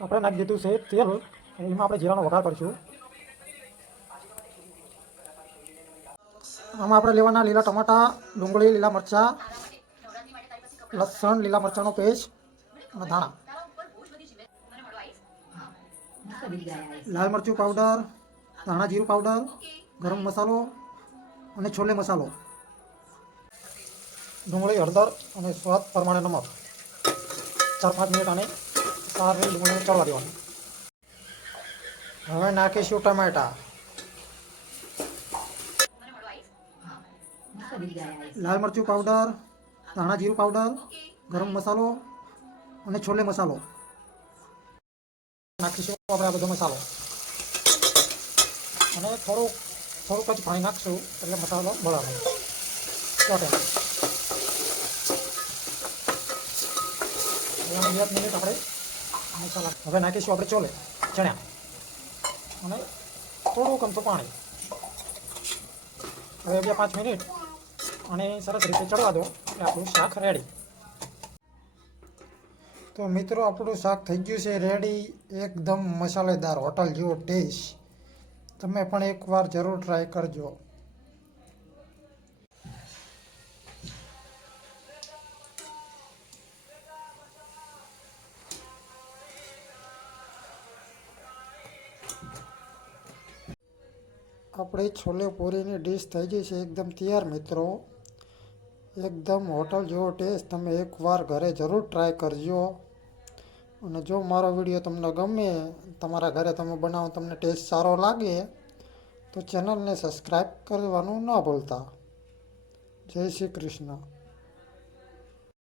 આપણે નાખી દીધું છે તેલ. એમાં આપણે જીરાનો વઘાર કરીશું. આમાં આપણે લેવાના લીલા ટમાટા, ડુંગળી, લીલા મરચાં, લસણ, લીલા મરચાંનો પેસ્ટ અને ધાણા, લાલ મરચું પાવડર, ધાણા જીરું પાવડર, ગરમ મસાલો અને છોલે મસાલો, ડુંગળી, હળદર અને સ્વાદ પ્રમાણે નમક. 4-5 મિનિટ આને સારી ડુંગળીને ચડવા દેવાની. હવે નાખીશું ટમાટા, લાલ મરચું પાવડર, ધાણા જીરું પાવડર, ગરમ મસાલો અને છોલે મસાલો નાખીશું આપણે આ બધો મસાલો. અને થોડુંક જ પાણી નાખશું એટલે મસાલો બરાબર ચોટે. 2 મિનિટ આપણે મસાલા. હવે નાખીશું આપણે ચોલે ચણ્યા અને થોડુંક અમથું પાણી. હવે 5 મિનિટ અને સરસ રીતે ચડવા દો એટલે આપણું શાક રેડી. તો મિત્રો આપણું શાક થઈ ગયું છે રેડી, એકદમ મસાલેદાર, હોટલ જેવો ટેસ્ટ. તમે પણ એકવાર જરૂર ટ્રાય કરજો. આપણી છોલે પૂરીની ડીશ થઈ ગઈ છે એકદમ તૈયાર મિત્રો. એકદમ હોટલ જેવો ટેસ્ટ. તમે એકવાર ઘરે જરૂર ટ્રાય કરજો. અને જો મારો વિડીયો તમને ગમે, તમારા ઘરે તમે બનાવો, તમને ટેસ્ટ સારો લાગે તો ચેનલને સબસ્ક્રાઈબ કરવાનું ન ભૂલતા. જય શ્રી કૃષ્ણ.